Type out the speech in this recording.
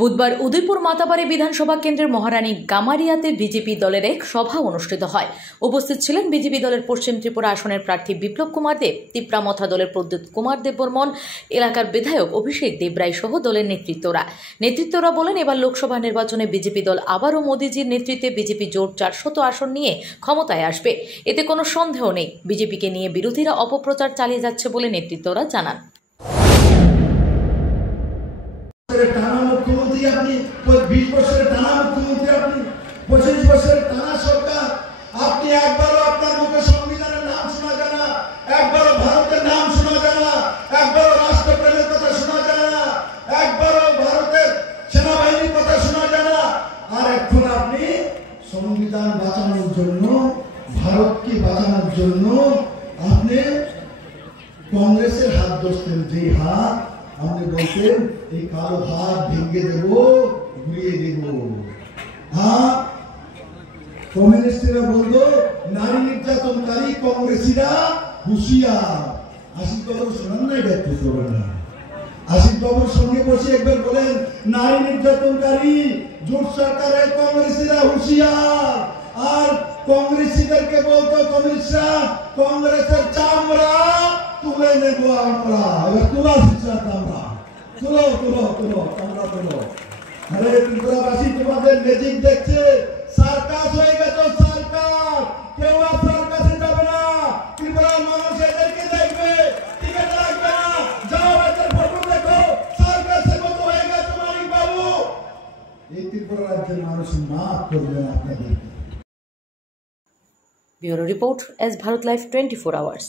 বুধবার উদয়পুর মাতাবাড়ি বিধানসভা কেন্দ্রের মহারানী গামারিয়াতে বিজেপি দলের এক সভা অনুষ্ঠিত হয়। উপস্থিত ছিলেন বিজেপি দলের পশ্চিম ত্রিপুরা আসনের প্রার্থী বিপ্লব কুমার দেব, তিপ্রামথা দলের প্রদ্যুৎ কুমার দেববর্মন, এলাকার বিধায়ক অভিষেক দেবরায় সহ দলের নেতৃত্বরা বলেন, এবার লোকসভা নির্বাচনে বিজেপি দল আবারও মোদীজির নেতৃত্বে বিজেপি জোট 400 আসন নিয়ে ক্ষমতায় আসবে। এতে কোনো সন্দেহ নেই। বিজেপিকে নিয়ে বিরোধীরা অপপ্রচার চালিয়ে যাচ্ছে বলে নেতৃত্বরা জানান। টানা মুখ্যমন্ত্রী আপনি, 20 বছরের টানা মুখ্যমন্ত্রী আপনি, 25 বছরের টানা সরকার, আপনি একবারও আপনার মুখে সংবিধানের নাম শোনা যায় না, একবারও ভারতের নাম শোনা যায় না, একবারও রাষ্ট্রপ্রেমের কথা শোনা যায় না, একবারও ভারতের সেনাবাহিনীর কথা শোনা যায় না। আর এখন আপনি সংবিধান বাঁচানোর জন্য, ভারতকে বাঁচানোর জন্য আপনি কংগ্রেসের হাত ধরছেন। যে হাত আপনি বলতেন এই কালো হাত ভেঙে দেব, ঘুরিয়ে দেব। হ্যাঁ, কমিউনিস্টরা বলতো নারী নির্যাতনকারী কংগ্রেসীরা হুঁশিয়ার। আশিক বাবু শোনান না, এটা একটু করবেন না। আশিক বাবুর সঙ্গে বসে একবার বলেন, নারী নির্যাতনকারী জোট সরকারের কংগ্রেসীরা হুঁশিয়ার। আর কংগ্রেসীদেরকে বলতো কমিউনিস্টরা, কংগ্রেসের চামড়া তুলে নেব আমরা। এবার তোলা শিক্ষা আমরা তুলো তুলো তুলো চামড়া তুলো। আরে ত্রিপুরাবাসী তোমাদের ম্যাজিক দেখছে, সার্কাস হয়ে গেছে সার্কাস। কেউ আর সার্কাসে যাবে না, ত্রিপুরার মানুষ এদেরকে দেখবে, টিকিট লাগবে না। যাও এদের ফটো দেখো, সার্কাসের মতো হয়ে গেছে মানিক বাবু। এই ত্রিপুরা রাজ্যের মানুষ মাফ করবে আপনাদেরকে। Bureau report, S Bharat live 24 hours.